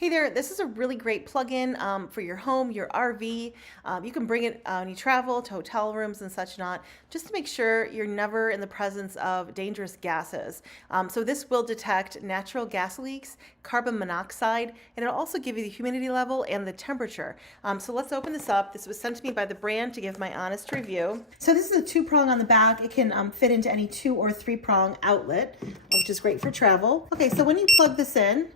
Hey there, this is a really great plugin for your home, your RV. You can bring it when you travel to hotel rooms and such not, just to make sure you're never in the presence of dangerous gases. So this will detect natural gas leaks, carbon monoxide, and it'll also give you the humidity level and the temperature. So let's open this up. This was sent to me by the brand to give my honest review. So this is a 2-prong on the back. It can fit into any 2 or 3-prong outlet, which is great for travel. Okay, so when you plug this in,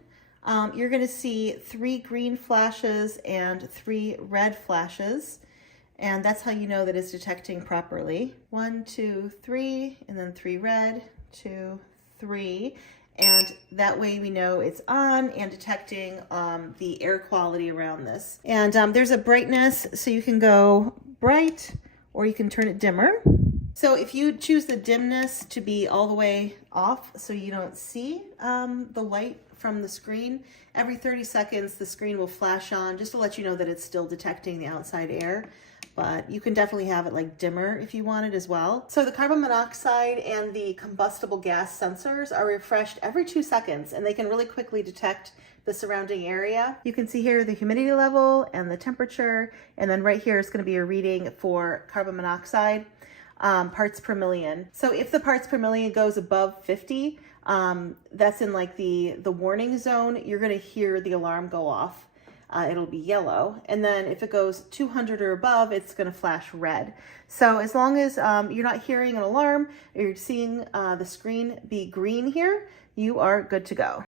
you're going to see 3 green flashes and 3 red flashes, and that's how you know that it's detecting properly. 1, 2, 3, and then 3 red, 2, 3, and that way we know it's on and detecting the air quality around this. And there's a brightness, so you can go bright or you can turn it dimmer. So if you choose the dimness to be all the way off so you don't see the light from the screen, every 30 seconds the screen will flash on just to let you know that it's still detecting the outside air. But you can definitely have it like dimmer if you want it as well. So the carbon monoxide and the combustible gas sensors are refreshed every 2 seconds, and they can really quickly detect the surrounding area. You can see here the humidity level and the temperature, and then right here is going to be a reading for carbon monoxide. Parts per million. So if the parts per million goes above 50, that's in like the warning zone, you're going to hear the alarm go off. It'll be yellow. And then if it goes 200 or above, it's going to flash red. So as long as you're not hearing an alarm, or you're seeing the screen be green here, you are good to go.